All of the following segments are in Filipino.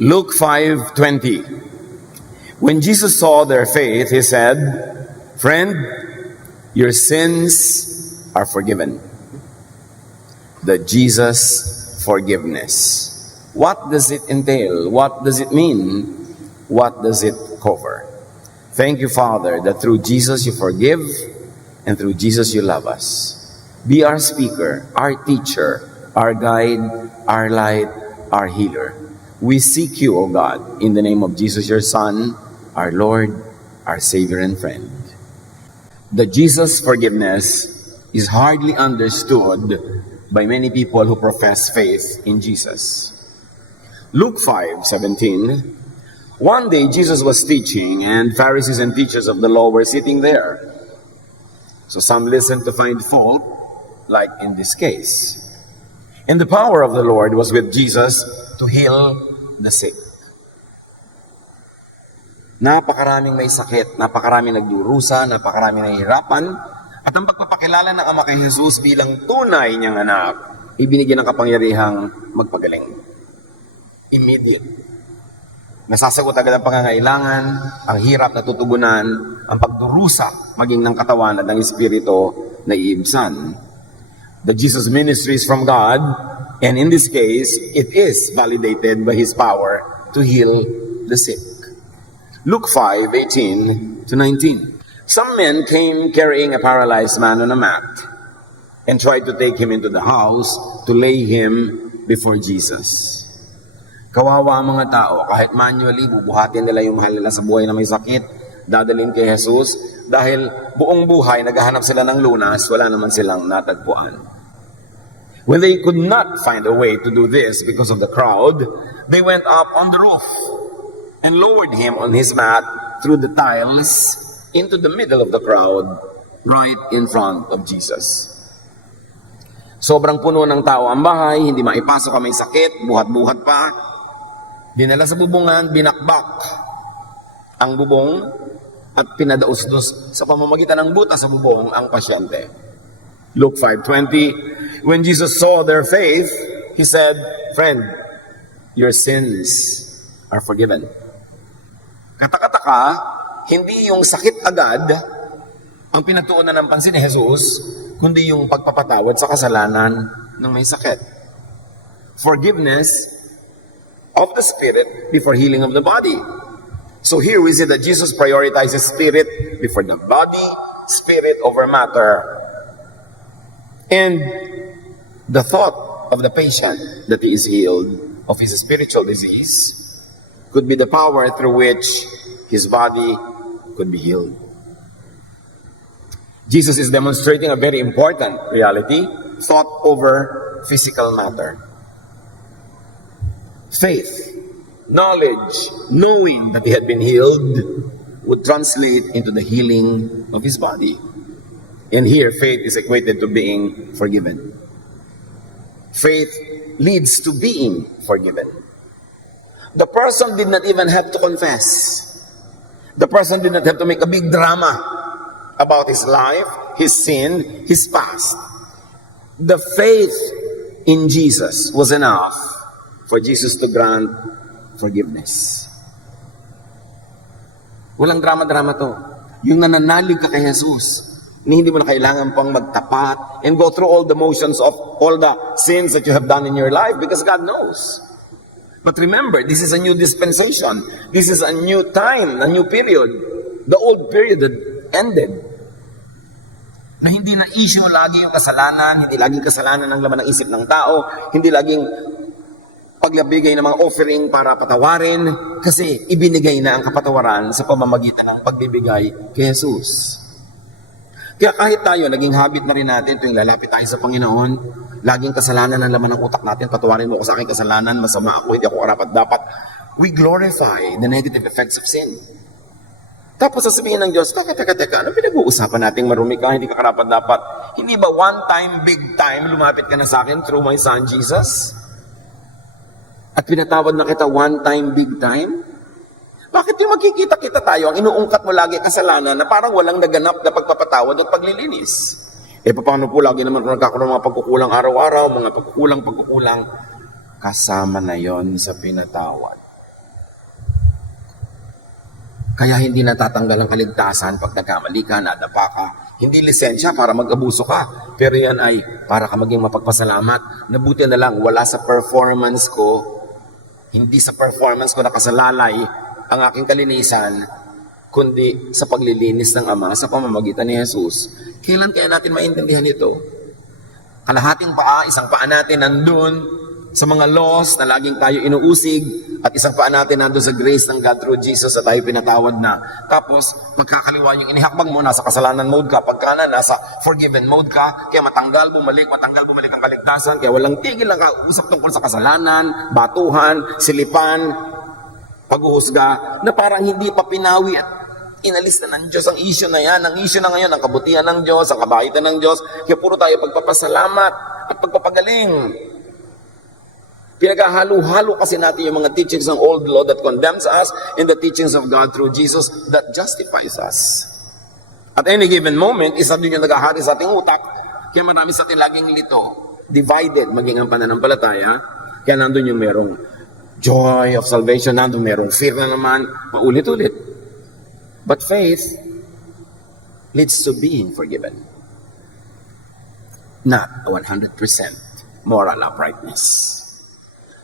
Luke 5:20. When Jesus saw their faith, he said, "Friend, your sins are forgiven." The Jesus forgiveness. What does it entail? What does it mean? What does it cover? Thank you, Father, that through Jesus you forgive and through Jesus you love us. Be our speaker, our teacher, our guide, our light, our healer. We seek you, O God, in the name of Jesus, your Son, our Lord, our Savior and friend. The Jesus forgiveness is hardly understood by many people who profess faith in Jesus. Luke 5:17. One day Jesus was teaching, and Pharisees and teachers of the law were sitting there. So some listened to find fault, like in this case. And the power of the Lord was with Jesus to heal the sick. Napakaraming may sakit, napakaraming nagdurusa, napakaraming nahihirapan, at ang pagpapakilala ng Ama kay Jesus bilang tunay niyang anak, ibinigyan ng kapangyarihang magpagaling. Immediate. Nasasagot agad ang pangangailangan, ang hirap na tutugunan, ang pagdurusa, maging ng katawan at ng espiritu na iibsan. The Jesus ministry is from God, and in this case, it is validated by His power to heal the sick. Luke 5:18-19. Some men came carrying a paralyzed man on a mat and tried to take him into the house to lay him before Jesus. Kawawa ang mga tao, kahit manually, bubuhatin nila yung mahal nila sa buhay na may sakit, dadalhin kay Jesus, dahil buong buhay, naghahanap sila ng lunas, wala naman silang natagpuan. When they could not find a way to do this because of the crowd, they went up on the roof and lowered him on his mat through the tiles into the middle of the crowd, right in front of Jesus. Sobrang puno ng tao ang bahay, hindi maipasok ang may sakit, buhat-buhat pa. Dinala sa bubungan, binakbak ang bubong at pinadausdos sa pamamagitan ng butas sa bubong ang pasyente. Luke 5:20, when Jesus saw their faith, He said, "Friend, your sins are forgiven." Katakataka, hindi yung sakit agad ang pinagtuunan ng pansin ni Jesus, kundi yung pagpapatawad sa kasalanan ng may sakit. Forgiveness of the spirit before healing of the body. So here we see that Jesus prioritizes spirit before the body, spirit over matter. And the thought of the patient that he is healed of his spiritual disease could be the power through which his body could be healed. Jesus is demonstrating a very important reality, thought over physical matter. Faith, knowledge, knowing that he had been healed would translate into the healing of his body. And here, faith is equated to being forgiven. Faith leads to being forgiven. The person did not even have to confess. The person did not have to make a big drama about his life, his sin, his past. The faith in Jesus was enough for Jesus to grant forgiveness. Walang drama-drama to. Yung nananalig ka kay Jesus, hindi mo na kailangan pang magtapat and go through all the motions of all the sins that you have done in your life because God knows. But remember, this is a new dispensation. This is a new time, a new period. The old period had ended. Na hindi na issue lagi yung kasalanan, hindi laging kasalanan ang laman ng isip ng tao, hindi laging paglabigay ng mga offering para patawarin, kasi ibinigay na ang kapatawaran sa pamamagitan ng pagbibigay kay Jesus. Kaya kahit tayo, naging habit na rin natin tuwing lalapit tayo sa Panginoon, laging kasalanan ang laman ng utak natin, patawarin mo ako sa aking kasalanan, masama ako, hindi ako karapat-dapat. We glorify the negative effects of sin. Tapos sasabihin ng Diyos, teka, ano pinag-uusapan nating marumi ka, hindi ka karapat-dapat? Hindi ba one time, big time, lumapit ka na sa akin through my Son Jesus? At pinatawad na kita one time, big time? Bakit yung magkikita-kita tayo, ang inuungkat mo lagi kasalanan na parang walang naganap na pagpapatawad at paglilinis? Paano po lagi naman kung nagkakaroon ng mga pagkukulang araw-araw, mga pagkukulang, kasama na yon sa pinatawad. Kaya hindi natatanggal ang kaligtasan pag nagkamali ka, nadapa ka. Hindi lisensya para mag-abuso ka. Pero yan ay para ka maging mapagpasalamat. Nabuti na lang, wala sa performance ko, hindi sa performance ko nakasalalay ang aking kalinisan, kundi sa paglilinis ng Ama sa pamamagitan ni Jesus. Kailan kaya natin maintindihan ito? Kalahating paa, isang paa natin nandun sa mga laws na laging tayo inuusig, at isang paa natin nandun sa grace ng God through Jesus na tayo pinatawad na. Tapos, pagkakaliwa yung inihakbang mo, nasa kasalanan mode ka, pagkanan, nasa forgiven mode ka, kaya matanggal, bumalik ang kaligtasan, kaya walang tigil ang kausap tungkol sa kasalanan, batuhan, silipan, paghuhusga, na parang hindi pa pinawi at inalis na ng Diyos ang issue na yan. Ang issue na ngayon, ang kabutihan ng Diyos, ang kabaitan ng Diyos, kaya puro tayo pagpapasalamat at pagpapagaling. Pinaghahalo-halo kasi natin yung mga teachings ng old law that condemns us and the teachings of God through Jesus that justifies us. At any given moment, isa din yung naghahari sa ating utak, kaya marami sa atin laging lito, divided maging ang pananampalataya, kaya nandun yung merong joy of salvation, nandun merong fear na naman, paulit-ulit. But faith leads to being forgiven. Not a 100% moral uprightness.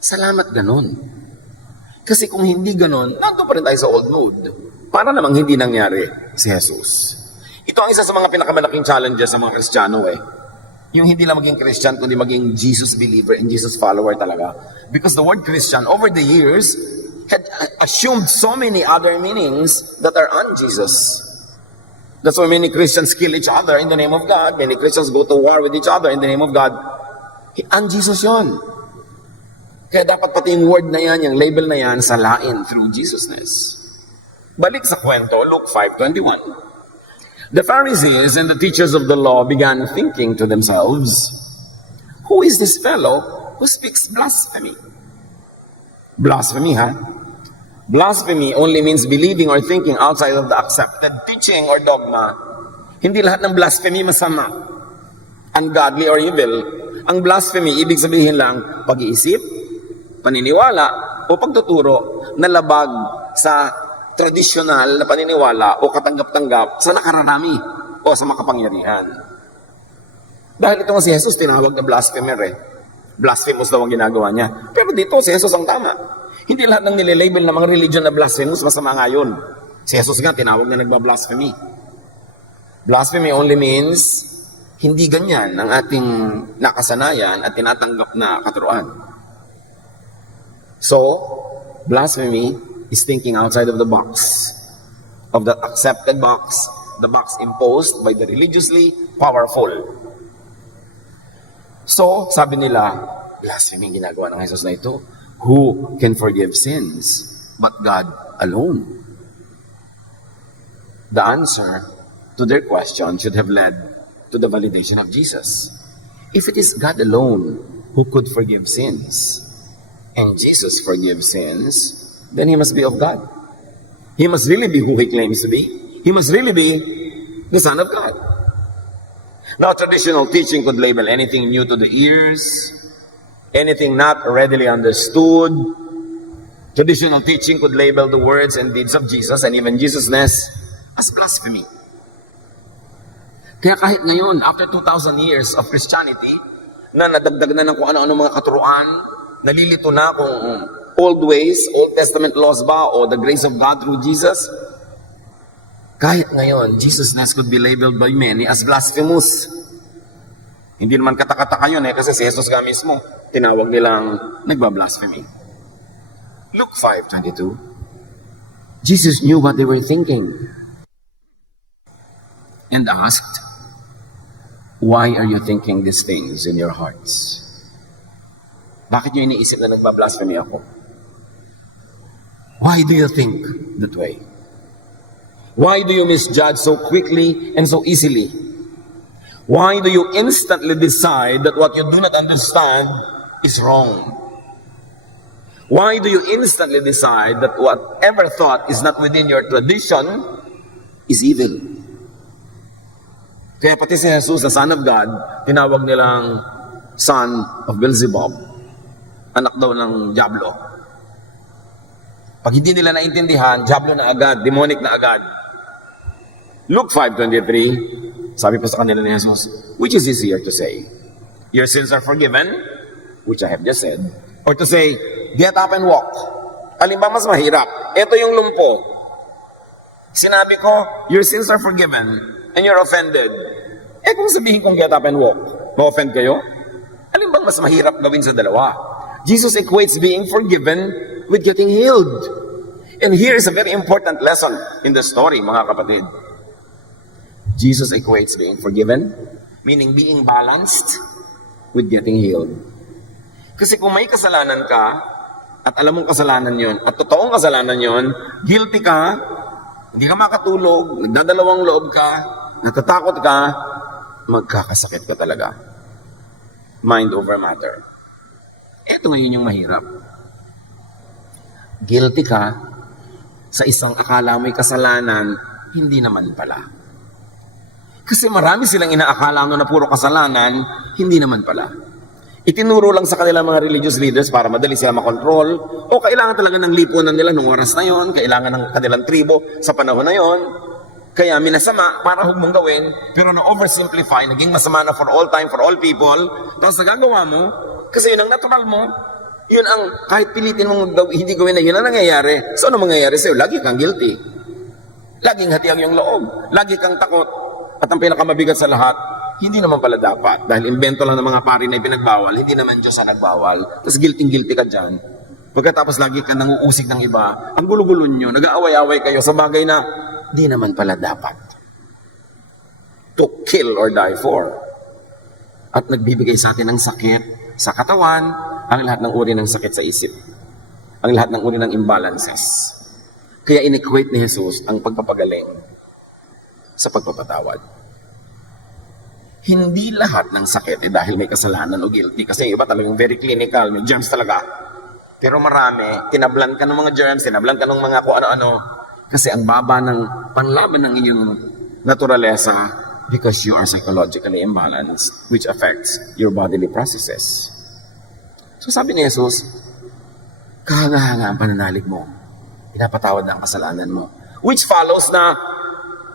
Salamat ganon. Kasi kung hindi ganon, nandun pa rin tayo sa old mode. Para namang hindi nangyari si Jesus. Ito ang isa sa mga pinakamalaking challenges sa mga Kristiyano Yung hindi lang maging Christian, kundi maging Jesus believer and Jesus follower talaga. Because the word Christian, over the years, had assumed so many other meanings that are on Jesus. That's why many Christians kill each other in the name of God. Many Christians go to war with each other in the name of God. Ang Jesus yun. Kaya dapat pati yung word na yan, yung label na yan, salain through Jesusness. Balik sa kwento, Luke 5:21. The Pharisees and the teachers of the law began thinking to themselves, "Who is this fellow who speaks blasphemy?" Blasphemy, Blasphemy only means believing or thinking outside of the accepted teaching or dogma. Hindi lahat ng blasphemy masama, ungodly or evil. Ang blasphemy, ibig sabihin lang, pag-iisip, paniniwala o pagtuturo na labag sa tradisyonal na paniniwala o katanggap-tanggap sa nakararami o sa makapangyarihan. Dahil ito nga si Jesus tinawag na blasphemer Blasphemous daw ang ginagawa niya. Pero dito si Jesus ang tama. Hindi lahat ng nililabel ng mga religion na blasphemous masama nga yun. Si Jesus nga tinawag na nagbablasphemy. Blasphemy only means hindi ganyan ang ating nakasanayan at tinatanggap na katuruan. So, blasphemy is thinking outside of the box, of the accepted box, the box imposed by the religiously powerful. So, sabi nila, blasphemy ginagawa ng Jesus na ito. Who can forgive sins but God alone? The answer to their question should have led to the validation of Jesus. If it is God alone who could forgive sins, and Jesus forgives sins, then He must be of God. He must really be who He claims to be. He must really be the Son of God. Now, traditional teaching could label anything new to the ears, anything not readily understood. Traditional teaching could label the words and deeds of Jesus and even Jesusness as blasphemy. Kaya kahit ngayon, after 2,000 years of Christianity, na nadagdag na ng kung ano-ano mga katuruan, nalilito na kung old ways, Old Testament laws ba, o the grace of God through Jesus, kahit ngayon, Jesusness could be labeled by many as blasphemous. Hindi naman katakataka yun kasi si Jesus nga mismo, tinawag nilang nagbablasphemy. Luke 5:22. Jesus knew what they were thinking and asked, "Why are you thinking these things in your hearts?" Bakit nyo iniisip na nagbablasphemy ako? Why do you think that way? Why do you misjudge so quickly and so easily? Why do you instantly decide that what you do not understand is wrong? Why do you instantly decide that whatever thought is not within your tradition is evil? Kaya pati si Jesus, the Son of God, tinawag nilang Son of Beelzebub. Anak daw ng Diablo. Pag hindi nila naintindihan, diablo na agad, demonic na agad. Luke 5:23, sabi pa sa kanila ni Jesus, which is easier to say? Your sins are forgiven, which I have just said. Or to say, get up and walk. Alin ba mas mahirap? Ito yung lumpo. Sinabi ko, your sins are forgiven, and you're offended. Kung sabihin kong get up and walk, ma-offend kayo? Alin bang mas mahirap gawin sa dalawa? Jesus equates being forgiven with getting healed. And here is a very important lesson in the story, mga kapatid. Jesus equates being forgiven, meaning being balanced, with getting healed. Kasi kung may kasalanan ka, at alam mong kasalanan yon, at totoong kasalanan yon, guilty ka, hindi ka makatulog, nagdadalawang loob ka, natatakot ka, magkakasakit ka talaga. Mind over matter. Ito ngayon yung mahirap. Guilty ka sa isang akala mo'y kasalanan, hindi naman pala. Kasi marami silang inaakala na puro kasalanan, hindi naman pala. Itinuro lang sa kanila mga religious leaders para madali sila makontrol, o kailangan talaga ng lipunan nila nung oras na yon, kailangan ng kanilang tribo sa panahon na yon. Kaya minasama para huwag mong gawin, pero na-oversimplify, naging masama na for all time, for all people, tapos nagagawa mo, kasi yun ang natural mo, yun ang kahit pilitin mong hindi gawin na yun ang nangyayari. So ano mangyayari sa'yo? Lagi kang guilty. Laging hati ang iyong loob. Lagi kang takot. At ang pinakamabigat sa lahat, hindi naman pala dapat. Dahil invento lang ng mga pari na ipinagbawal, hindi naman Diyos ang nagbawal. Tapos guilty ka dyan. Pagkatapos lagi ka nanguusig ng iba, ang gulo-gulo nyo, nag-aaway-away kayo sa bagay na di naman pala dapat. To kill or die for. At nagbibigay sa atin ng sakit sa katawan, ang lahat ng uri ng sakit sa isip. Ang lahat ng uri ng imbalances. Kaya in-equate ni Jesus ang pagpapagaling sa pagpapatawad. Hindi lahat ng sakit dahil may kasalanan o guilty. Kasi iba talagang very clinical, may germs talaga. Pero marami, tinablan ka ng mga germs, tinablan ka ng mga kung ano-ano. Kasi ang baba ng panlaban ng iyong naturalesa because you are psychologically imbalanced, which affects your bodily processes. So sabi ni Jesus, kahanga-hanga ang pananalig mo. Pinapatawad na ang kasalanan mo. Which follows na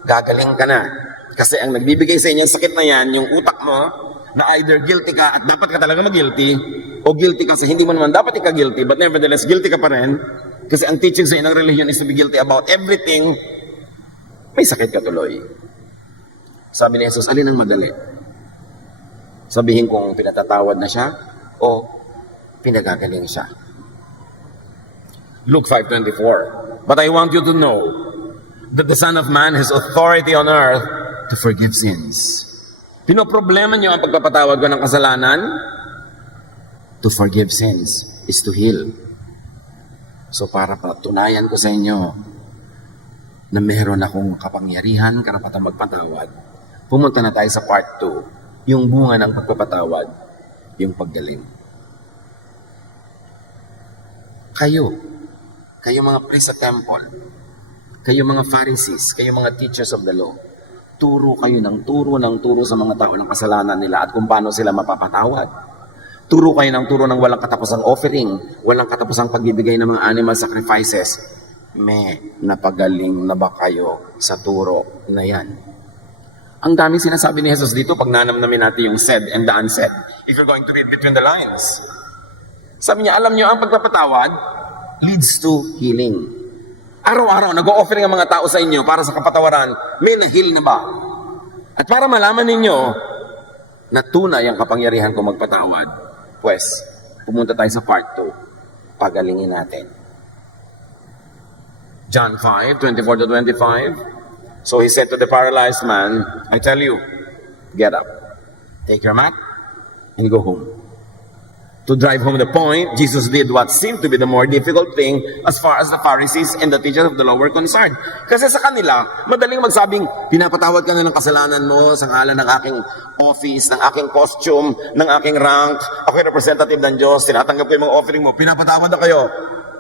gagaling ka na. Kasi ang nagbibigay sa inyo sakit na yan, yung utak mo, na either guilty ka at dapat ka talaga mag-guilty, o guilty kasi hindi mo naman dapat ika-guilty, but nevertheless, guilty ka pa rin. Kasi ang teaching sa inyo ng religion is to be guilty about everything. May sakit ka tuloy. Sabi ni Jesus, alin ang madali? Sabihin kong pinatatawad na siya, o pinagagaling siya. Luke 5:24. But I want you to know that the Son of Man has authority on earth to forgive sins. Pinoproblema niyo ang pagpapatawad ko ng kasalanan? To forgive sins is to heal. So para patunayan ko sa inyo na meron akong kapangyarihan, karapatang magpatawad, pumunta na tayo sa part 2, yung bunga ng pagpapatawad, yung paggaling. Kayo mga priest sa temple, kayo mga Pharisees, kayo mga teachers of the law, turo kayo ng turo sa mga tao ng kasalanan nila at kung paano sila mapapatawad. Turo kayo ng turo ng walang katapusang offering, walang katapusang pagbibigay ng mga animal sacrifices. Napagaling na ba kayo sa turo na yan? Ang daming sinasabi ni Jesus dito pag nanamnamin natin yung said and the unsaid. If you're going to read between the lines. Sabi niya, alam niyo, ang pagpapatawad leads to healing. Araw-araw, nag-o-offering ang mga tao sa inyo para sa kapatawaran, may na-heal na ba? At para malaman ninyo na tunay ang kapangyarihan ko magpatawad, pues, pumunta tayo sa part 2. Pagalingin natin. John 5:24-25. So he said to the paralyzed man, I tell you, get up, take your mat, and go home. To drive home the point, Jesus did what seemed to be the more difficult thing as far as the Pharisees and the teachers of the law were concerned. Kasi sa kanila, madaling magsabing, pinapatawad ka na ng kasalanan mo sa ngalan ng aking office, ng aking costume, ng aking rank, ako yung representative ng Diyos, tinatanggap ko yung mga offering mo, pinapatawad na kayo.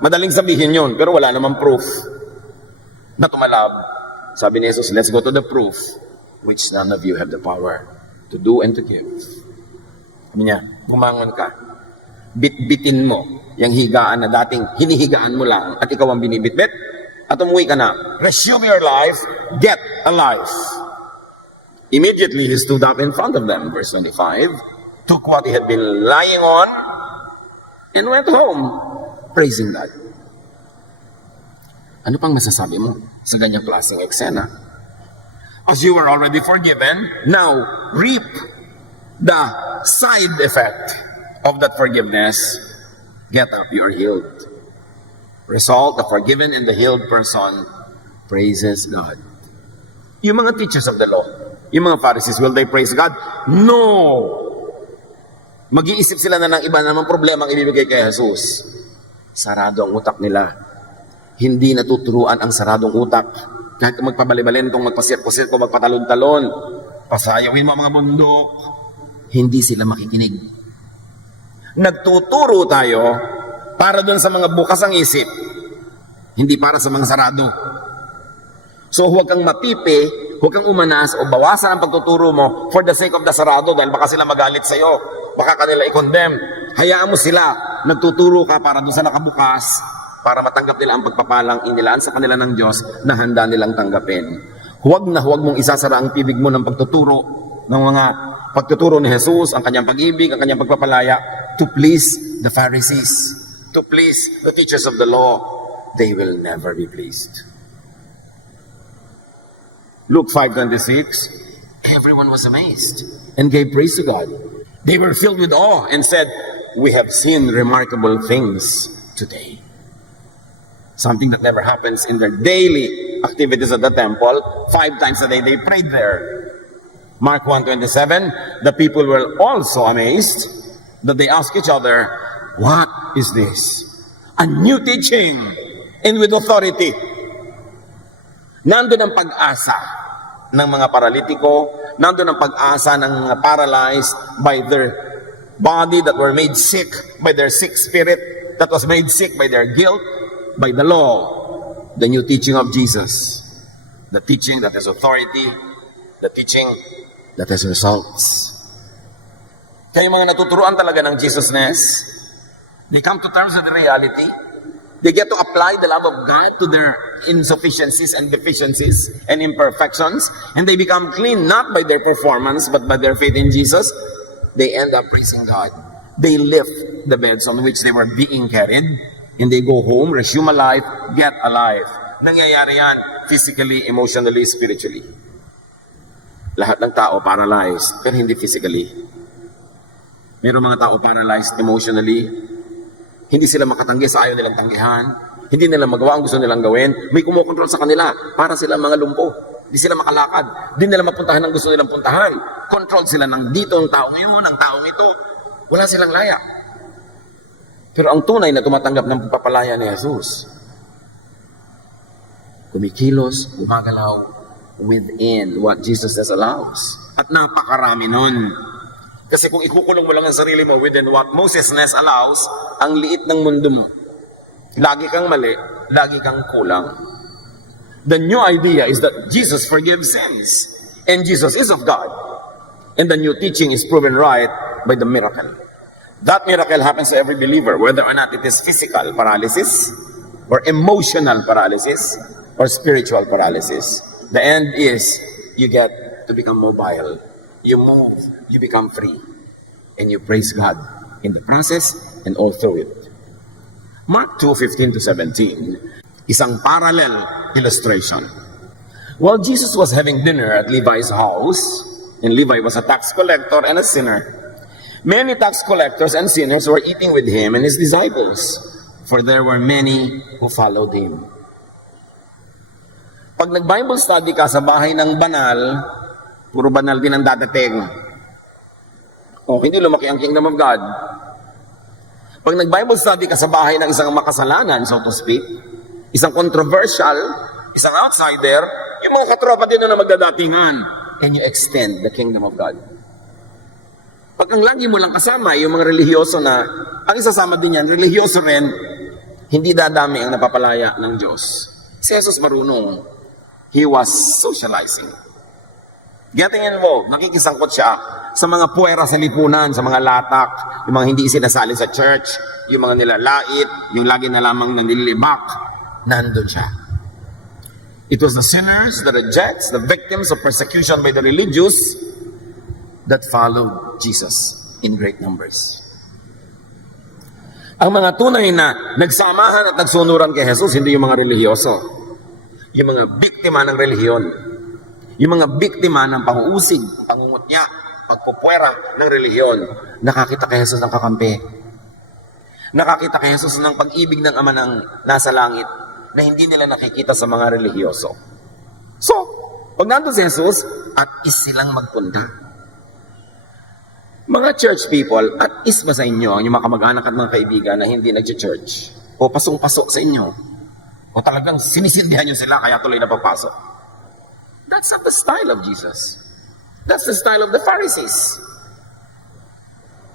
Madaling sabihin yun, pero wala namang proof na tumalab. Sabi ni Jesus, let's go to the proof which none of you have the power to do and to give. Sabi niya, bumangon ka. Bitbitin mo yung higaan na dating hinihigaan mo lang at ikaw ang binibitbit at umuwi ka na. Resume your life, get a life. Immediately he stood up in front of them, verse 25, took what he had been lying on, and went home, praising God. Ano pang masasabi mo sa ganyang klaseng eksena? As you were already forgiven, now reap the side effect of that forgiveness. Get up, you are healed. Result, the forgiven and the healed person praises God. Yung mga teachers of the law, yung mga Pharisees, will they praise God? No! Mag-iisip sila na ng iba namang problema ang ibibigay kay Jesus. Sarado ang utak nila. Hindi natuturuan ang saradong utak. Kahit magpabalibalin itong magpasirko-sirko, magpatalon-talon, pasayawin mo ang mga bundok, hindi sila makikinig. Nagtuturo tayo para doon sa mga bukas ang isip, hindi para sa mga sarado. So huwag kang mapipi, huwag kang umanas o bawasan ang pagtuturo mo for the sake of the sarado dahil baka sila magalit sa'yo, baka kanila i-condemn. Hayaan mo sila, nagtuturo ka para doon sa nakabukas, para matanggap nila ang pagpapalang inilaan sa kanila ng Diyos na handa nilang tanggapin. Huwag na huwag mong isasara ang pibig mo ng pagtuturo ng mga pagtuturo ni Jesus, ang kanyang pag-ibig, ang kanyang pagpapalaya to please the Pharisees, to please the teachers of the law. They will never be pleased. Luke 5:26, everyone was amazed and gave praise to God. They were filled with awe and said, we have seen remarkable things today. Something that never happens in their daily activities at the temple. 5 times a day they prayed there. Mark 1:27, the people were also amazed that they asked each other, what is this? A new teaching and with authority. Nandun ang pag-asa ng mga paralitiko, nandun ang pag-asa ng mga paralyzed by their body that were made sick by their sick spirit, that was made sick by their guilt, by the law, the new teaching of Jesus, the teaching that has authority, the teaching that has results. Kaya yung mga natuturuan talaga ng Jesusness, they come to terms with the reality. They get to apply the love of God to their insufficiencies and deficiencies and imperfections, and they become clean not by their performance but by their faith in Jesus. They end up praising God. They lift the beds on which they were being carried, and they go home, resume a life, get alive. Nangyayari yan physically, emotionally, spiritually. Lahat ng tao paralyzed, pero hindi physically. Meron mga tao paralyzed emotionally, hindi sila makatanggi sa ayaw nilang tanggihan, hindi nila magawa ang gusto nilang gawin, may kumukontrol sa kanila, para sila mga lumpo. Hindi sila makalakad, hindi nila mapuntahan ang gusto nilang puntahan. Control sila ng dito, ng tao ngayon, ng taong ito. Wala silang laya. Pero ang tunay na tumatanggap ng pagpapalaya ni Jesus, kumikilos, gumagalaw within what Jesus says allows. At napakarami nun. Kasi kung ikukulong mo lang ang sarili mo within what Moses' allows, ang liit ng mundo mo. Lagi kang mali, lagi kang kulang. The new idea is that Jesus forgives sins. And Jesus is of God. And the new teaching is proven right by the miracle. That miracle happens to every believer, whether or not it is physical paralysis, or emotional paralysis, or spiritual paralysis. The end is, you get to become mobile. You move, you become free, and you praise God in the process and all through it. Mark 2:15-17, isang parallel illustration. While Jesus was having dinner at Levi's house, and Levi was a tax collector and a sinner, many tax collectors and sinners were eating with him and his disciples, for there were many who followed him. Pag nag-Bible study ka sa bahay ng banal, puro banal din ang dadating. Hindi lumaki ang kingdom of God. Pag nag-Bible study ka sa bahay ng isang makasalanan, so to speak, isang controversial, isang outsider, yung mga katropa din na magdadatingan, and you extend the kingdom of God. Pag ang lagi mo lang kasama, yung mga relihiyoso na, ang isasama din yan, relihiyoso rin, hindi dadami ang napapalaya ng Diyos. Si Jesus marunong. He was socializing. Getting involved, nakikisangkot siya sa mga puwera sa lipunan, sa mga latak, yung mga hindi sinasali sa church, yung mga nilalait, yung lagi na lamang nanlilibak, nandun siya. It was the sinners, the rejects, the victims of persecution by the religious that followed Jesus in great numbers. Ang mga tunay na nagsamahan at nagsunuran kay Jesus, hindi yung mga relihiyoso. Yung mga biktima ng relihiyon. Yung mga biktima ng pang-uusig, pangungutya, pagpupwera ng relihiyon. Nakakita kay Jesus ng kakampi. Nakakita kay Jesus ng pag-ibig ng Ama ng nasa langit na hindi nila nakikita sa mga relihiyoso. So, pag nandun si Jesus, at is silang magpunta. Mga church people, at is ba sa inyo ang yung mga kamag-anak at mga kaibigan na hindi nag-church? O pasong-pasok sa inyo? O talagang sinisindihan nyo sila kaya tuloy na papasok? That's not the style of Jesus. That's the style of the Pharisees.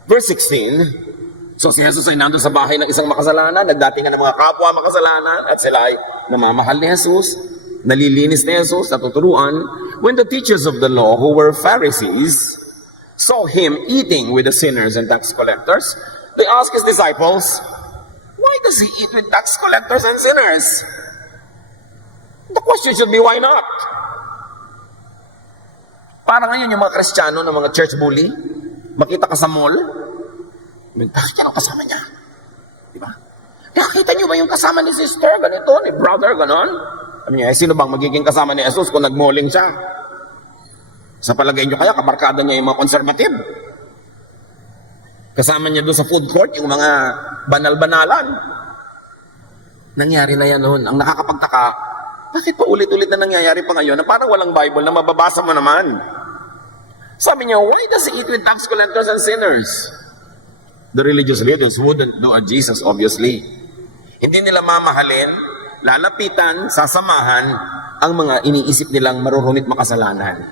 Verse 16, so si Jesus ay nandun sa bahay ng isang makasalanan, nagdatingan ng mga kapwa makasalanan, at sila ay namamahal ni Jesus, nalilinis ni Jesus, natuturuan. When the teachers of the law, who were Pharisees, saw him eating with the sinners and tax collectors, they asked his disciples, why does he eat with tax collectors and sinners? The question should be, why not? Parang ngayon yung mga Kristiyano ng mga church bully, makita ka sa mall, bakit yan ang kasama niya? Diba? Nakita niyo ba yung kasama ni sister, ganito, ni brother, ganon? Sabi niya, sino bang magiging kasama ni Jesus kung nagmalling siya? Sa palagay niyo kaya, kabarkada niya yung mga konservative? Kasama niya doon sa food court, yung mga banal-banalan. Nangyari na yan noon. Ang nakakapagtaka, bakit pa ulit-ulit na nangyayari pa ngayon na parang walang Bible na mababasa mo naman? Sabi niya, why does he eat with tax collectors and sinners? The religious leaders wouldn't do at Jesus, obviously. Hindi nila mamahalin, lalapitan, sasamahan ang mga iniisip nilang marurunit makasalanan.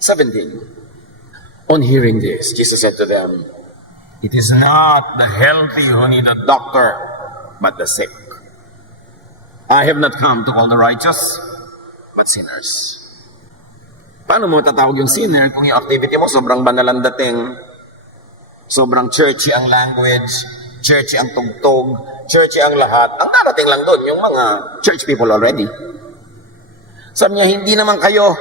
17. On hearing this, Jesus said to them, it is not the healthy who need a doctor, but the sick. I have not come to call the righteous, but sinners. Paano mo tatawag yung sinner kung yung activity mo sobrang banal ang dating, sobrang churchy ang language, churchy ang tugtog, churchy ang lahat? Ang darating lang doon, yung mga church people already. Sabi niya, hindi naman kayo,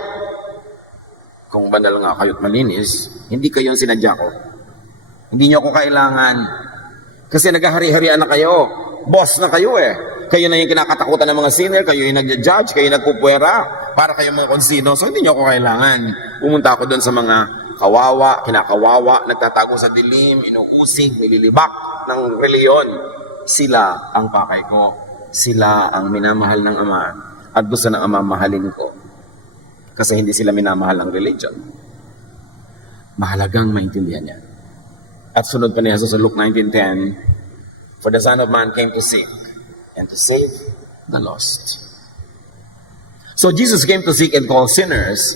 kung banal nga kayo't malinis, hindi kayo ang sinadya ko. Hindi niyo ako kailangan. Kasi naghahari-harian na kayo. Boss na kayo eh. Kayo na yung kinakatakutan ng mga sinner, kayo yung nag-judge, kayo yung nagpupwera, para kayong mga konsino. So hindi niyo ako kailangan. Pumunta ako doon sa mga kawawa, kinakawawa, nagtatago sa dilim, inuusig, nililibak ng reliyon. Sila ang pakay ko. Sila ang minamahal ng Ama. At gusto ng Ama mahalin ko. Kasi hindi sila minamahal ng religion. Mahalagang maintindihan niya. At sunod pa ni Jesus sa Luke 19:10, for the Son of Man came to seek and to save the lost. So Jesus came to seek and call sinners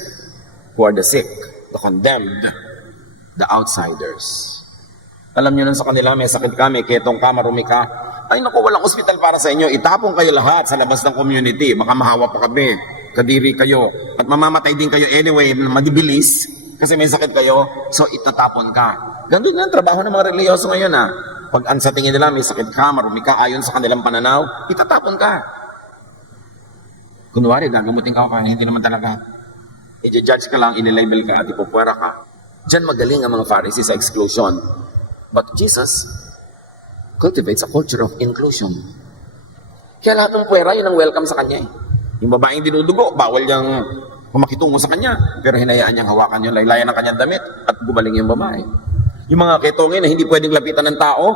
who are the sick, the condemned, the outsiders. Alam niyo nun sa kanila, may sakit ka, may ketong ka, marumi ka. Ay naku, walang ospital para sa inyo. Itapong kayo lahat sa labas ng community. Baka mahawa pa kami. Kadiri kayo. At mamamatay din kayo anyway, madibilis. Kasi may sakit kayo, so itatapon ka. Ganun yung trabaho ng mga religyoso ngayon ha. Pag sa tingin nila, may sakit ka, marumi ka, ayon sa kanilang pananaw, itatapon ka. Kunwari, gagamutin ka kaya hindi naman talaga. I-judge ka lang, inilabel ka at ipupwera ka. Diyan magaling ang mga Pharisees sa exclusion. But Jesus cultivates a culture of inclusion. Kaya lahat ng puwera, yun ang welcome sa kanya eh. Yung babaeng dinudugo, bawal niyang kumakitungo sa kanya. Pero hinayaan niyang hawakan yung laylayan ng kanyang damit at gumaling yung babae. Yung mga ketongin na hindi pwedeng lapitan ng tao,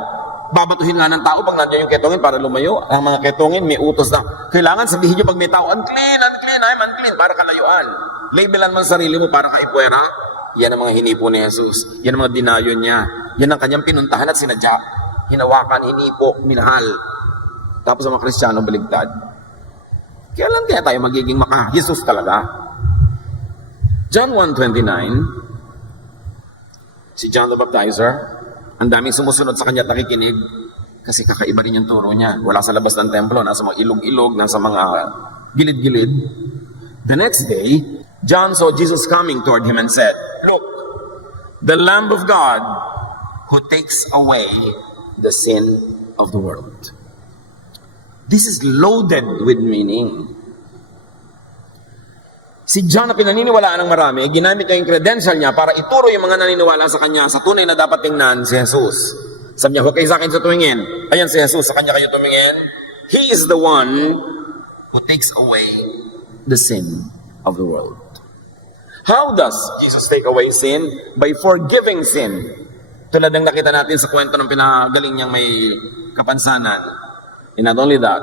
babatuhin nga ng tao pag nandiyan yung ketongin para lumayo. Ang mga ketongin may utos na, kailangan sabihin nyo pag may tao, unclean, unclean, I'm unclean, para kalayuan. Labelan mo ang sarili mo para kaipwera. Yan ang mga hinipo ni Jesus. Yan ang mga dinayo niya. Yan ang kanyang pinuntahan at sinadya. Hinawakan, hinipo, minahal. Tapos ang mga Kristiyano baligtad. Kaya lang kaya tayo magiging maka-Jesus talaga. John 1:29, si John the Baptizer, ang daming sumusunod sa kanya at nakikinig kasi kakaiba rin yung turo niya. Wala sa labas ng templo, nasa mga ilog-ilog, nasa mga gilid-gilid. The next day, John saw Jesus coming toward him and said, "Look, the Lamb of God who takes away the sin of the world." This is loaded with meaning. Si John na pinaniniwalaan ng marami, ginamit niya yung credential niya para ituro yung mga naniniwala sa kanya sa tunay na dapat tingnan si Jesus. Sabi niya, huwag kayo sa akin sa tumingin. Ayan si Jesus, sa kanya kayo tumingin. He is the one who takes away the sin of the world. How does Jesus take away sin? By forgiving sin. Tulad ng nakita natin sa kwento ng pinagaling niyang may kapansanan. And not only that,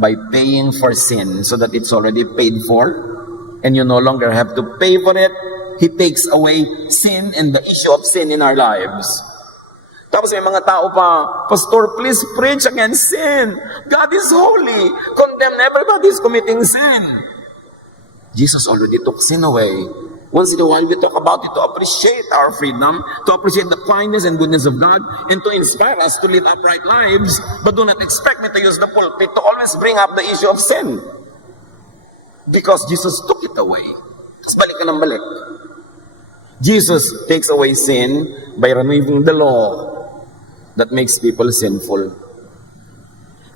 by paying for sin so that it's already paid for, and you no longer have to pay for it, He takes away sin and the issue of sin in our lives. Tapos may mga tao pa, "Pastor, please preach against sin. God is holy. Condemn everybody is committing sin." Jesus already took sin away. Once in a while, we talk about it to appreciate our freedom, to appreciate the kindness and goodness of God, and to inspire us to live upright lives. But do not expect me to use the pulpit to always bring up the issue of sin. Because Jesus took it away. Tapos balik ka ng balik. Jesus takes away sin by removing the law that makes people sinful.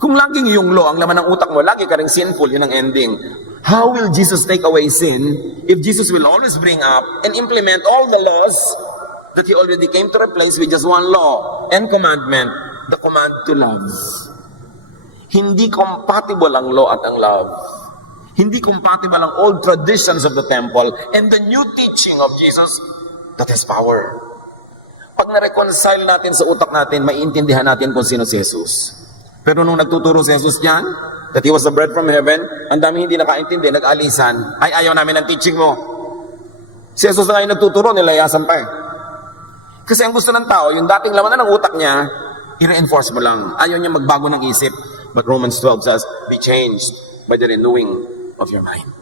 Kung laging yung law ang laman ng utak mo, lagi ka rin sinful, yun ang ending. How will Jesus take away sin if Jesus will always bring up and implement all the laws that He already came to replace with just one law and commandment, the command to love? Hindi compatible ang law at ang love. Hindi compatible ang old traditions of the temple and the new teaching of Jesus that has power. Pag na-reconcile natin sa utak natin, maiintindihan natin kung sino si Jesus. Pero nung nagtuturo si Jesus niyan, that He was the bread from heaven, ang dami hindi nakaintindi, nag-alisan, "Ay, ayaw namin ang teaching mo." Si Jesus na ngayon nagtuturo, nilayasan pa eh. Kasi ang gusto ng tao, yung dating laman ng utak niya, i-reinforce mo lang. Ayaw niya magbago ng isip. But Romans 12 says, "Be changed by the renewing of your mind."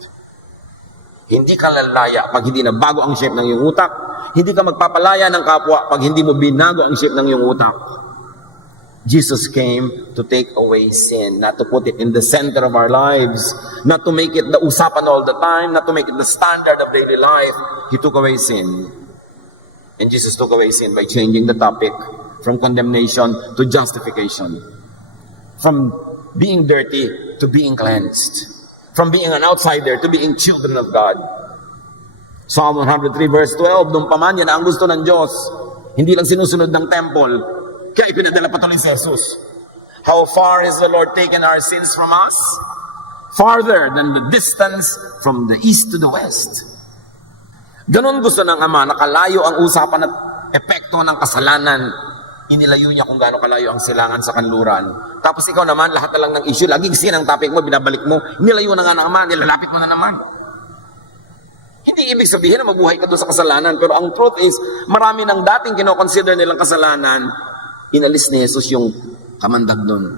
Hindi ka lalaya pag hindi na bago ang shape ng iyong utak. Hindi ka magpapalaya ng kapwa pag hindi mo binago ang shape ng iyong utak. Jesus came to take away sin, not to put it in the center of our lives, not to make it the usapan all the time, not to make it the standard of daily life. He took away sin. And Jesus took away sin by changing the topic from condemnation to justification. From being dirty to being cleansed. From being an outsider to being children of God. Psalm 103 verse 12, nung paman yan ang gusto ng Diyos, hindi lang sinusunod ng temple, kaya ipinadala patuloy si Jesus. How far has the Lord taken our sins from us? Farther than the distance from the east to the west. Ganon gusto ng Ama, nakalayo ang usapan at epekto ng kasalanan. Inilayo niya kung gaano kalayo ang silangan sa kanluran. Tapos ikaw naman, lahat na lang ng issue, laging sin ang topic mo, binabalik mo, inilayo na nga ng Ama, nilalapit mo na naman. Hindi ibig sabihin na mabuhay ka doon sa kasalanan, pero ang truth is, marami ng dating kinoconsider nilang kasalanan, inalis ni Jesus yung kamandag doon.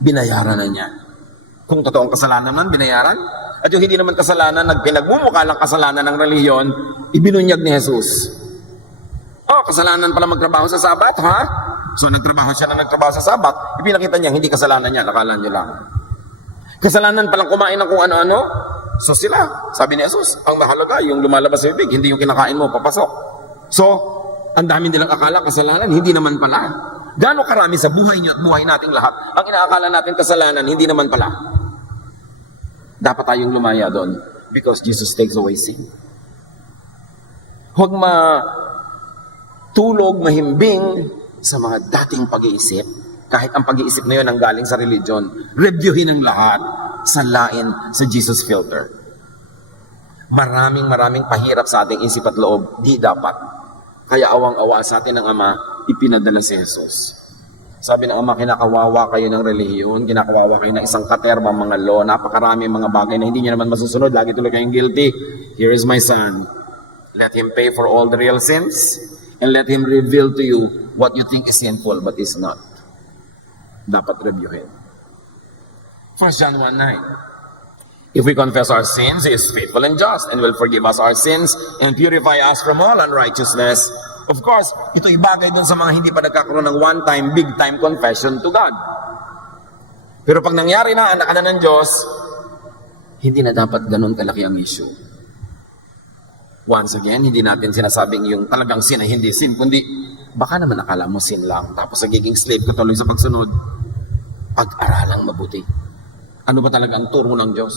Binayaran na niya. Kung totoong kasalanan man, binayaran. At yung hindi naman kasalanan, pinagmumukha lang kasalanan ng reliyon, ibinunyag ni Jesus. Oh, kasalanan pala magtrabaho sa Sabat, ha? So nagtrabaho siya na nagtrabaho sa Sabat, ipinakita niya, hindi kasalanan niya, nakala niyo lang. Kasalanan palang kumain ng kung ano-ano, so sila, sabi ni Jesus, ang mahalaga, yung lumalabas sa bibig, hindi yung kinakain mo, papasok. So, ang dami nilang akala kasalanan, hindi naman pala. Gaano karami sa buhay niyo at buhay nating lahat, ang inaakala natin kasalanan, hindi naman pala. Dapat tayong lumaya doon because Jesus takes away sin. Huwag matulog, mahimbing sa mga dating pag-iisip, kahit ang pag-iisip na yun ang galing sa religion, reviewin ang lahat, salain sa Jesus filter. Maraming pahirap sa ating isip at loob, di dapat. Kaya awang-awa sa atin ng Ama, ipinadala si Jesus. Sabi ng Ama, kinakawawa kayo ng relihiyon, kinakawawa kayo ng isang katerba, mga law, napakarami mga bagay na hindi niya naman masusunod, lagi tuloy kayong guilty. Here is my son. Let him pay for all the real sins, and let him reveal to you what you think is sinful but is not. Dapat reviewin. 1 John 1:9. If we confess our sins, He is faithful and just and will forgive us our sins and purify us from all unrighteousness. Of course, ito'y bagay dun sa mga hindi pa nagkakaroon ng one-time, big-time confession to God. Pero pag nangyari na, anak ka na ng Diyos, hindi na dapat ganun kalaki ang issue. Once again, hindi natin sinasabing yung talagang sin ay hindi sin, kundi baka naman akala mo sin lang, tapos nagiging slave ka tuloy sa pagsunod. Pag-aralang mabuti. Ano ba talaga ang turo ng Diyos?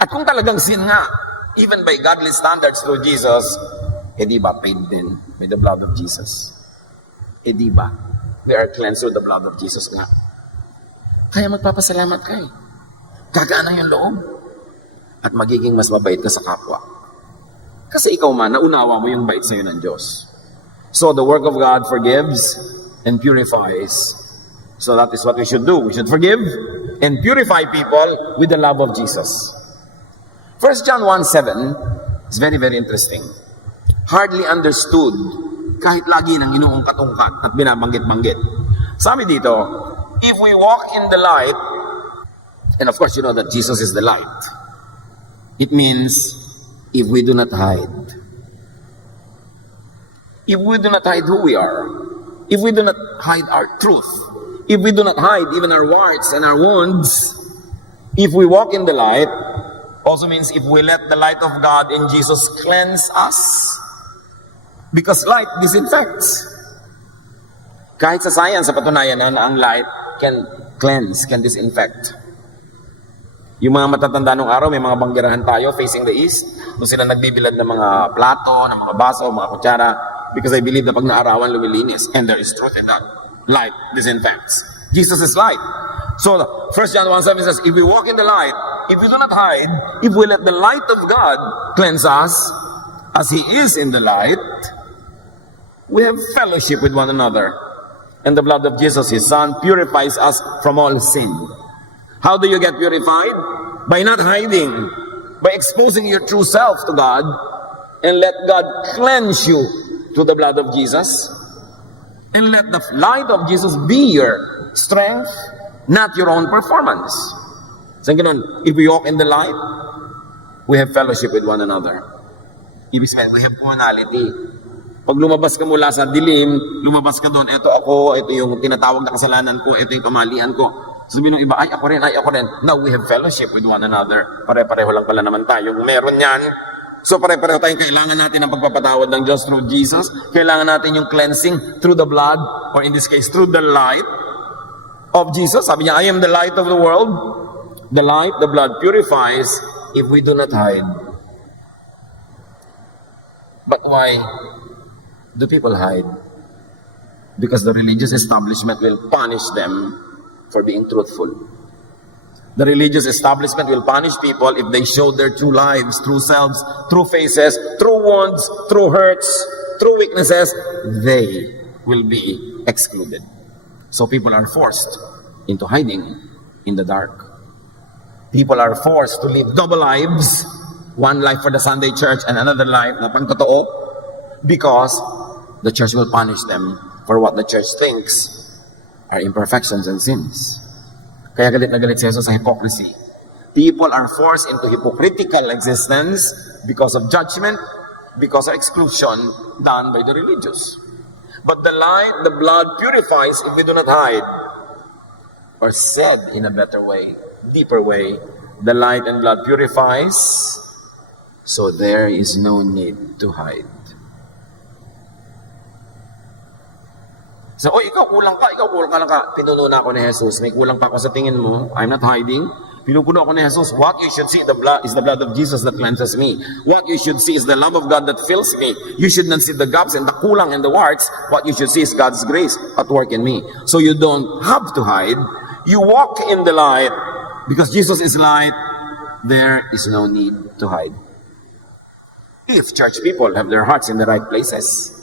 At kung talagang sin nga, even by godly standards through Jesus, di ba paid din by the blood of Jesus? Di ba? We are cleansed through the blood of Jesus nga. Kaya magpapasalamat ka eh. Gagana yung loob. At magiging mas mabait ka sa kapwa. Kasi ikaw man, naunawa mo yung bait sa'yo ng Diyos. So the work of God forgives and purifies. So that is what we should do. We should forgive and purify people with the love of Jesus. 1 John 1:7 is very, very interesting. Hardly understood kahit lagi nang inuungkat-ungkat at binabanggit-banggit. Sabi dito, if we walk in the light, and of course you know that Jesus is the light, it means if we do not hide. If we do not hide who we are, if we do not hide our truth, if we do not hide even our warts and our wounds, if we walk in the light, also means if we let the light of God in Jesus cleanse us. Because light disinfects. Kahit sa science, sa patunayan na ang light can cleanse, can disinfect. Yung mga matatanda nung araw, may mga banggerahan tayo facing the east. Doon sila nagbibilad ng mga plato, ng mga baso, mga kutsara. Because I believe na pag naarawan, lumilinis. And there is truth in that. Light disinfects. Jesus is light. So, 1 John 1:7 says, if we walk in the light, if we do not hide, if we let the light of God cleanse us, as He is in the light, we have fellowship with one another. And the blood of Jesus, His Son, purifies us from all sin. How do you get purified? By not hiding. By exposing your true self to God. And let God cleanse you through the blood of Jesus. And let the light of Jesus be your strength, not your own performance. So, ganun, if we walk in the light, we have fellowship with one another. Ibig sabihin, we have commonality. Pag lumabas ka mula sa dilim, lumabas ka doon, ito ako, ito yung tinatawag na kasalanan ko, ito yung kamalian ko. Sabihin ng iba, ay ako rin, ay ako rin. Now we have fellowship with one another. Pare-pareho lang pala naman tayo. Kung meron yan, so pare-pareho tayong kailangan natin ang pagpapatawad ng Diyos through Jesus. Kailangan natin yung cleansing through the blood, or in this case, through the light of Jesus. Sabi niya, I am the light of the world. The light, the blood purifies if we do not hide. But why do people hide? Because the religious establishment will punish them for being truthful. The religious establishment will punish people if they show their true lives, true selves, true faces, true wounds, true hurts, true weaknesses. They will be excluded. So people are forced into hiding in the dark. People are forced to live double lives, one life for the Sunday church and another life na pangtotoo, because the church will punish them for what the church thinks are imperfections and sins. Kaya galit na galit si Jesus sa hypocrisy. People are forced into hypocritical existence because of judgment, because of exclusion done by the religious. But the light, the blood purifies if we do not hide. Or said in a better way, deeper way, the light and blood purifies, so there is no need to hide. So, ikaw kulang ka. Pinuno na ako ni Jesus. May kulang pa ako sa tingin mo. I'm not hiding. Pinupuno ako ni Jesus. What you should see is the blood of Jesus that cleanses me. What you should see is the love of God that fills me. You should not see the gaps and the kulang and the warts. What you should see is God's grace at work in me. So you don't have to hide. You walk in the light. Because Jesus is light, there is no need to hide. If church people have their hearts in the right places,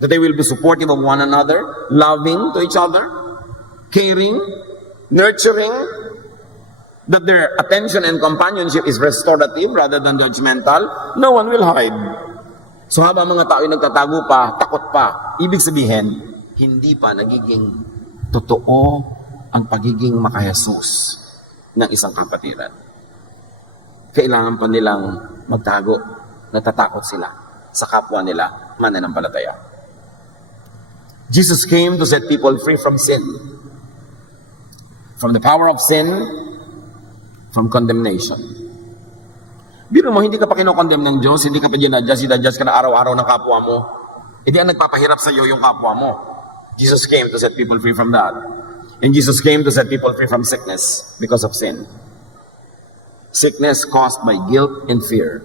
that they will be supportive of one another, loving to each other, caring, nurturing, that their attention and companionship is restorative rather than judgmental, no one will hide. So habang mga tao nagtatago pa, takot pa, ibig sabihin, hindi pa nagiging totoo ang pagiging makayesus ng isang kapatiran. Kailangan pa nilang magtago, natatakot sila sa kapwa nila mananampalataya. Jesus came to set people free from sin, from the power of sin, from condemnation. Biro mo, hindi ka pa kinokondem ng Diyos, hindi ka pa dinadjust ka na araw-araw ng kapwa mo. Hindi ang nagpapahirap sa iyo yung kapwa mo. Jesus came to set people free from that. And Jesus came to set people free from sickness because of sin. Sickness caused by guilt and fear.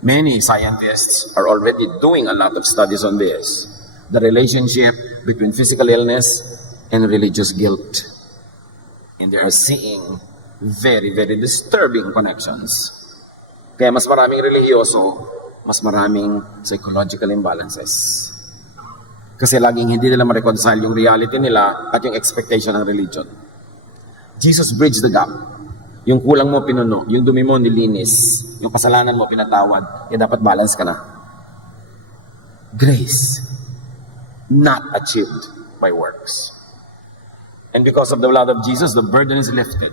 Many scientists are already doing a lot of studies on this. The relationship between physical illness and religious guilt. And they are seeing very, very disturbing connections. Kaya mas maraming relihiyoso, mas maraming psychological imbalances. Kasi laging hindi nila ma-reconcile yung reality nila at yung expectation ng religion. Jesus bridged the gap. Yung kulang mo pinuno, yung dumi mo nilinis, yung kasalanan mo pinatawad, kaya dapat balance ka na. Grace, not achieved by works. And because of the blood of Jesus, the burden is lifted.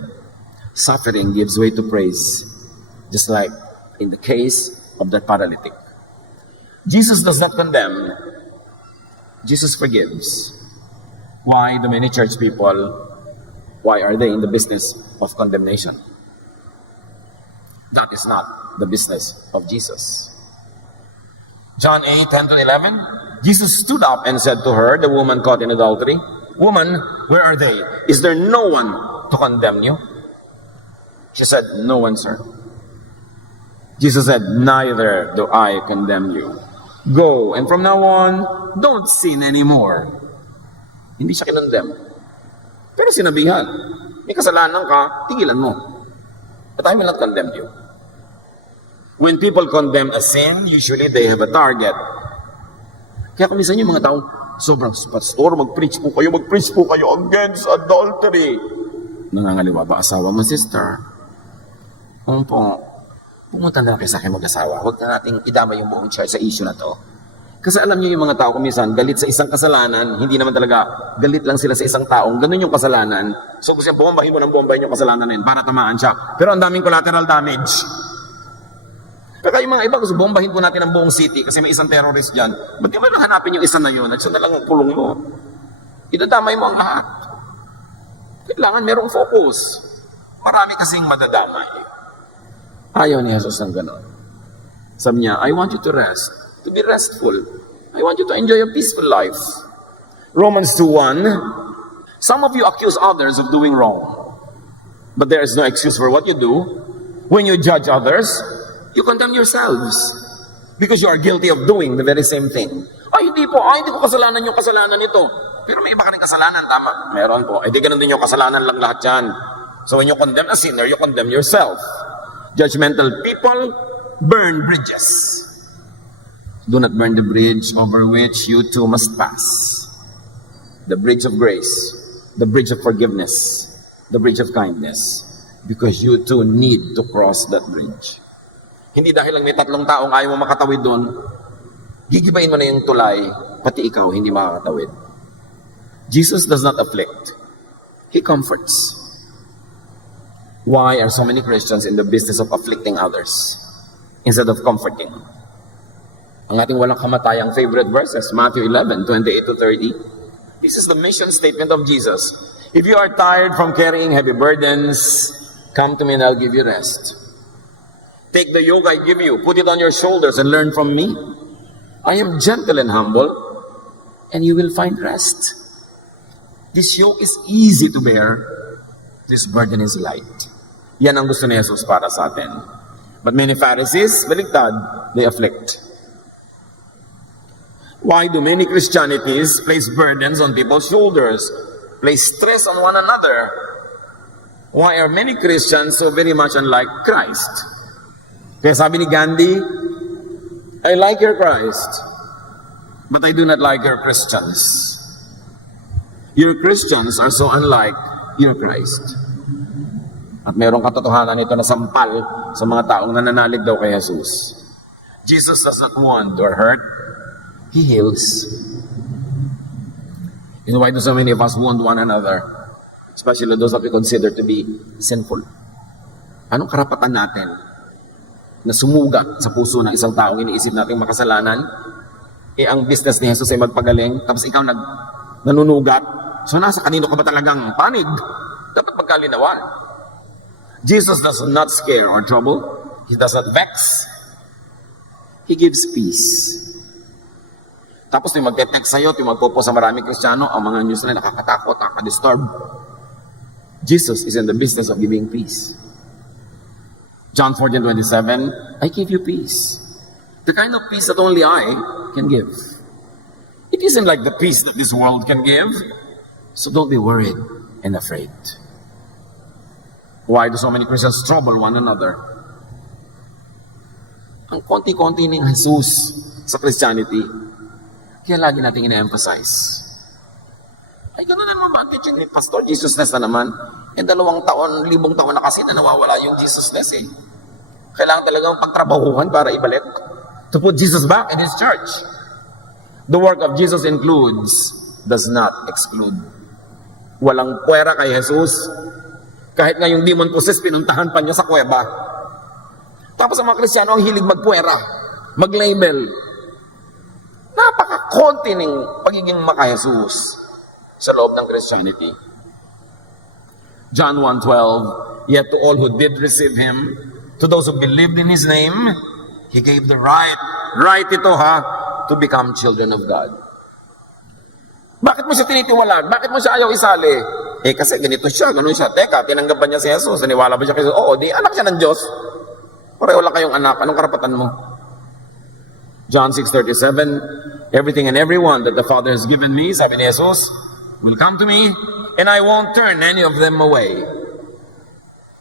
Suffering gives way to praise. Just like in the case of that paralytic. Jesus does not condemn. Jesus forgives. Why do many church people, why are they in the business of condemnation? That is not the business of Jesus. John 8:10-11, Jesus stood up and said to her, the woman caught in adultery, "Woman, where are they? Is there no one to condemn you?" She said, "No one, sir." Jesus said, "Neither do I condemn you. Go, and from now on, don't sin anymore." Hindi siya kinondem. Pero sinabihan, may kasalanan ka, tigilan mo. But I will not condemn you. When people condemn a sin, usually they have a target. Kaya kung minsan yung mga taong, sobrang pastor, mag-preach po kayo against adultery. Nangangaliwa ba asawa mo, sister? Po, pumunta na kayo sa akin mag-asawa. Huwag na nating idama yung buong church sa issue na to. Kasi alam niyo yung mga tao kung minsan, galit sa isang kasalanan, hindi naman talaga, galit lang sila sa isang taong, ganun yung kasalanan. So gusto niya, bombahin mo ng bombahin yung kasalanan na yun para tamaan siya. Pero ang daming collateral damage. Kaya yung mga iba, gusto bombahin po natin ang buong city kasi may isang terrorist dyan. Ba't di mo lang hanapin yung isa na yun at siya na lang ang pulong mo? Idadamay mo ang lahat. Kailangan merong focus. Marami kasing madadamay. Ayaw ni Jesus ng gano'n. Sabi niya, I want you to rest, to be restful. I want you to enjoy a peaceful life. Romans 2:1, some of you accuse others of doing wrong. But there is no excuse for what you do. When you judge others, you condemn yourselves. Because you are guilty of doing the very same thing. Hindi ko kasalanan yung kasalanan nito. Pero may iba ka rin kasalanan, tama? Meron po. Di ganun din yung kasalanan lang lahat yan. So when you condemn a sinner, you condemn yourself. Judgmental people burn bridges. Do not burn the bridge over which you too must pass. The bridge of grace, the bridge of forgiveness, the bridge of kindness. Because you too need to cross that bridge. Hindi dahil lang may 3 taong ayaw mo makatawid doon, gigibayin mo na yung tulay, pati ikaw hindi makakatawid. Jesus does not afflict. He comforts. Why are so many Christians in the business of afflicting others instead of comforting? Ang ating walang kamatayang favorite verses, Matthew 11:28-30. This is the mission statement of Jesus. If you are tired from carrying heavy burdens, come to me and I'll give you rest. Take the yoke I give you, put it on your shoulders and learn from me. I am gentle and humble, and you will find rest. This yoke is easy to bear. This burden is light. Yan ang gusto ni Jesus para sa atin. But many Pharisees, baligtad, they afflict. Why do many Christianities place burdens on people's shoulders, place stress on one another? Why are many Christians so very much unlike Christ? Kaya sabi ni Gandhi, I like your Christ, but I do not like your Christians. Your Christians are so unlike your Christ. At mayroong katotohanan ito na sampal sa mga taong nananalig daw kay Jesus. Jesus does not wound or hurt, He heals. And why do so many of us wound one another? Especially those that we consider to be sinful. Anong karapatan natin na sumugat sa puso ng isang taong iniisip nating makasalanan? Ang business ni Jesus ay magpagaling, tapos ikaw nanunugat. So nasa kanino ka ba talagang panig? Dapat magkalinawan. Jesus does not scare or trouble. He does not vex. He gives peace. Tapos yung magte-text sa'yo, yung magpopo sa maraming Kristiyano, ang mga news na nakakatakot, nakakadisturb. Jesus is in the business of giving peace. John 14:27, I give you peace. The kind of peace that only I can give. It isn't like the peace that this world can give. So don't be worried and afraid. Why do so many Christians trouble one another? Ang konti-konti ng Jesus sa Christianity, kaya lagi natin ina-emphasize. Ay, gano'n na naman ba ang teaching ni Pastor? Jesusness na naman. Eh, 2,000 taon na kasi na nawawala yung Jesusness eh. Kailangan talagang pagtrabahuhan para ibalik. To put Jesus back in His church. The work of Jesus includes, does not exclude. Walang puwera kay Jesus. Kahit nga yung demon possessed, pinuntahan pa niya sa kuweba. Tapos ang mga Kristiyano ang hilig magpuwera, mag-label. Napaka-konti ng pagiging maka-Jesus sa loob ng Christianity. John 1:12, yet to all who did receive Him, to those who believed in His name, He gave the right ito to become children of God. Bakit mo siya tinitiwalaan? Bakit mo siya ayaw isali? Eh kasi ganito siya, ganun siya. Teka, tinanggap ba niya si Jesus? Naniwala ba siya kay Jesus? Oo, di anak siya ng Diyos. Pareho lang kayong anak. Anong karapatan mo? John 6:37, everything and everyone that the Father has given me, sabi ni Jesus, will come to me, and I won't turn any of them away.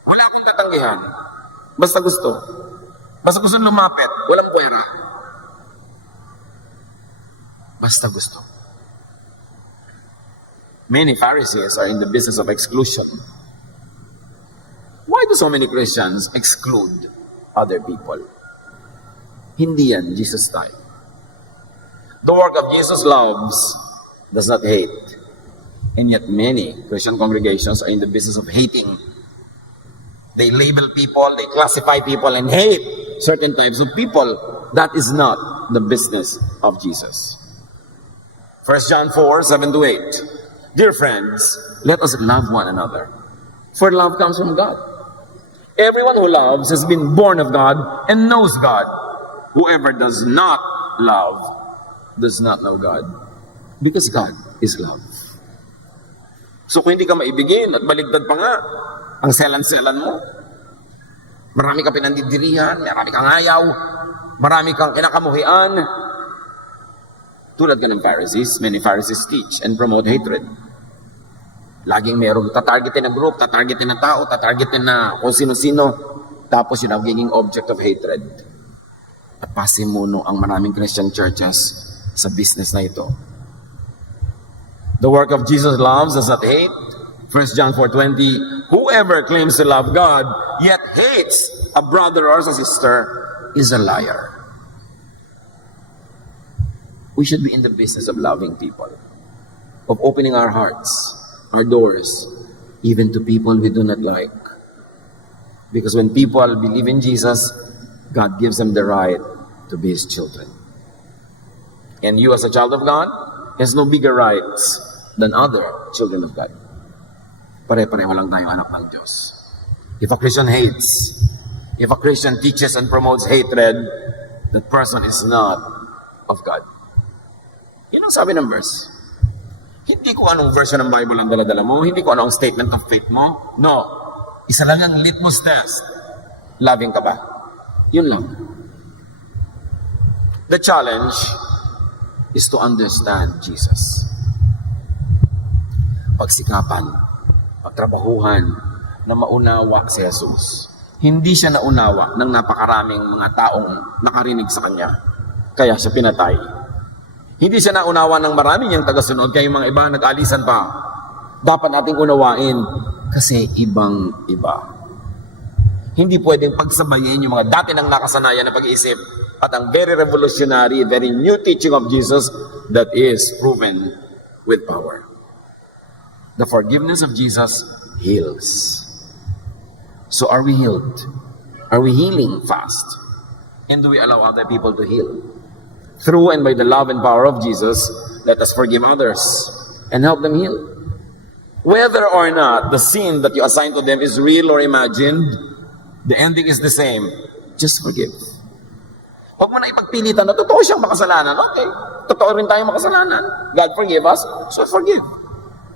Wala akong tatanggihan. Basta gusto. Basta gusto lumapit. Walang puwera. Basta gusto. Many Pharisees are in the business of exclusion. Why do so many Christians exclude other people? Hindi yan Jesus style. The work of Jesus loves, does not hate. And yet many Christian congregations are in the business of hating. They label people, they classify people, and hate certain types of people. That is not the business of Jesus. 1 John 4:7-8. Dear friends, let us love one another. For love comes from God. Everyone who loves has been born of God and knows God. Whoever does not love does not know God, because God is love. So kung hindi ka maibigin at baligtad pa nga, ang selan-selan mo, marami kang pinandidirihan, marami kang ayaw, marami kang kinakamuhian. Tulad ka ng Pharisees, many Pharisees teach and promote hatred. Laging merong tatargetin na group, tatargetin na tao, tatargetin na kung sino-sino, tapos yun ang giging object of hatred. At pasimuno ang maraming Christian churches sa business na ito. The work of Jesus loves does not hate. 1 John 4:20, whoever claims to love God, yet hates a brother or a sister, is a liar. We should be in the business of loving people, of opening our hearts, our doors, even to people we do not like. Because when people believe in Jesus, God gives them the right to be His children. And you as a child of God has no bigger rights than other children of God. Pare-pareho lang tayo anak ng Diyos. If a Christian hates, if a Christian teaches and promotes hatred, that person is not of God. Yun ang sabi ng verse. Hindi ko anong version ng Bible ang dala-dala mo, hindi ko anong statement of faith mo. No. Isa lang ang litmus test. Loving ka ba? Yun lang. The challenge is to understand Jesus. Pagsikapan, pagtrabahuhan, na maunawa si Jesus. Hindi siya naunawa ng napakaraming mga taong nakarinig sa Kanya. Kaya siya pinatay. Hindi siya naunawa ng marami niyang tagasunod, kaya yung mga iba nag-alisan pa. Dapat nating unawain kasi ibang-iba. Hindi pwedeng pagsabayin yung mga dati nang nakasanayan na pag-iisip at ang very revolutionary, very new teaching of Jesus that is proven with power. The forgiveness of Jesus heals. So are we healed? Are we healing fast? And do we allow other people to heal? Through and by the love and power of Jesus, let us forgive others and help them heal. Whether or not the sin that you assign to them is real or imagined, the ending is the same. Just forgive. Huwag mo na ipagpilitan na totoo siyang makasalanan. Okay, totoo rin tayong makasalanan. God forgive us, so forgive.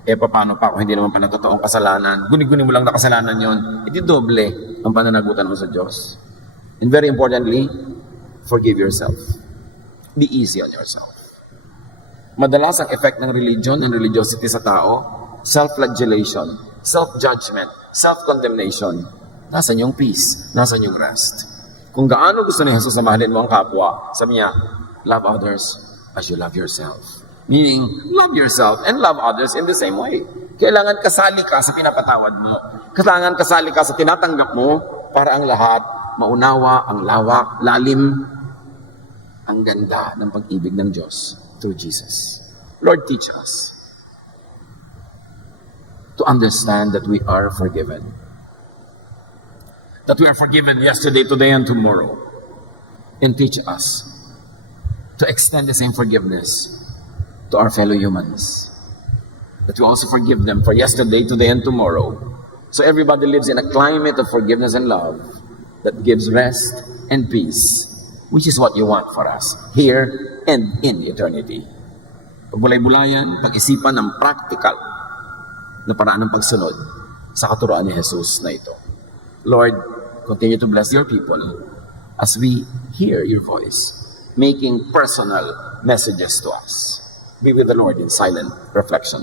Paano pa kung hindi naman pala totoong kasalanan? Guni-guni mo lang na kasalanan yon, iti doble ang pananagutan mo sa Diyos. And very importantly, forgive yourself. Be easy on yourself. Madalas ang effect ng religion and religiosity sa tao, self-flagellation, self-judgment, self-condemnation. Nasaan yung peace? Nasaan yung rest? Kung gaano gusto ni Jesus na mahalin mo ang kapwa, sabi niya, love others as you love yourself. Meaning, love yourself and love others in the same way. Kailangan kasali ka sa pinapatawad mo. Kailangan kasali ka sa tinatanggap mo para ang lahat maunawa ang lawak, lalim, ang ganda ng pag-ibig ng Diyos through Jesus. Lord, teach us to understand that we are forgiven. That we are forgiven yesterday, today, and tomorrow. And teach us to extend the same forgiveness to our fellow humans. That we also forgive them for yesterday, today, and tomorrow. So everybody lives in a climate of forgiveness and love that gives rest and peace, which is what you want for us, here and in eternity. Pagbulay-bulayan, pag-isipan ng practical na paraan ng pagsunod sa katuroan ni Jesus na ito. Lord, continue to bless your people as we hear your voice, making personal messages to us. Be with the Lord in silent reflection.